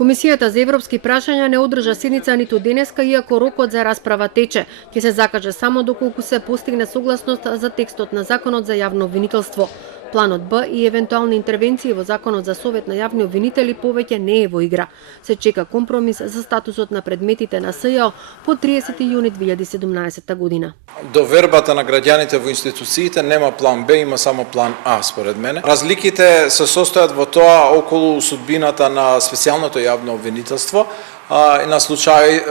Комисијата за европски прашања не одржа седница ниту денеска, иако рокот за расправа тече. Ќе се закаже само доколку се постигне согласност за текстот на Законот за јавно обвинителство. Планот Б и евентуални интервенции во Законот за Совет на јавни обвинители повеќе не е во игра. Се чека компромис за статусот на предметите на СЈО по 30 јуни 2017 година. Довербата на граѓаните во институциите нема план Б, има само план А, според мене. Разликите се состојат во тоа околу судбината на специјалното јавно обвинителство и на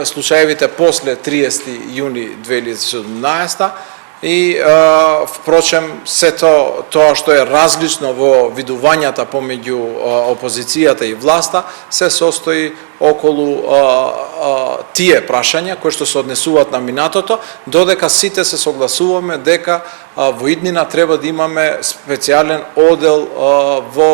случаевите после 30 јуни 2017 и впрочем сето тоа што е различно во видувањата помеѓу опозицијата и власта се состои околу тие прашања кои што се однесуваат на минатото, додека сите се согласуваме дека во иднина треба да имаме специјален одел во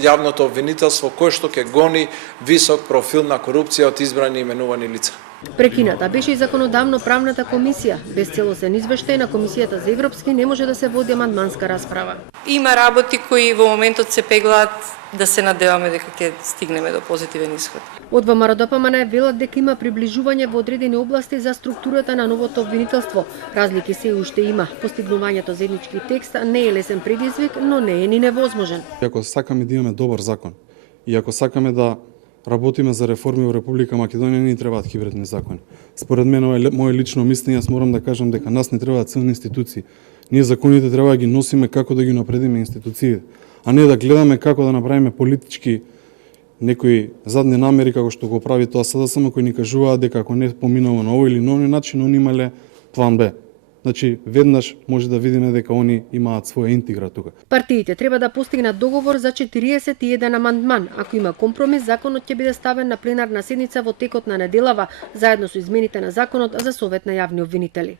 јавното обвинителство кој што ќе гони висок профил на корупција од избрани и именувани лица. Прекината беше и законодавно-правната комисија. Без целосен извештај на Комисијата за европски не може да се води амандманска расправа. Има работи кои во моментот се пеглаат, да се надеваме дека ќе стигнеме до позитивен исход. Од ВМРО-ДПМН велат дека има приближување во одредени области за структурата на новото обвинителство. Разлики се уште има. Постигнувањето заеднички текст не е лесен предизвик, но не е ни невозможен. Ако сакаме да имаме добар закон и ако сакаме да работиме за реформи во Република Македонија, не ни требаат хибридни закони. Според мене, ова е моје лично мислење, јас морам да кажам дека нас не требаат силни институции. Ние законите треба да ги носиме како да ги напредиме институциите, а не да гледаме како да направиме политички некои задни намери, како што го прави тоа СДСМ, кои ни кажуваат дека ако не поминува на овој или на оној начин, они имале план Б. Значи, веднаш може да видиме дека они имаат своја интегра тука. Партиите треба да постигнат договор за 41 амандман. Ако има компромис, законот ќе биде ставен на пленарна седница во текот на неделава, заедно со измените на Законот за Совет на јавни обвинители.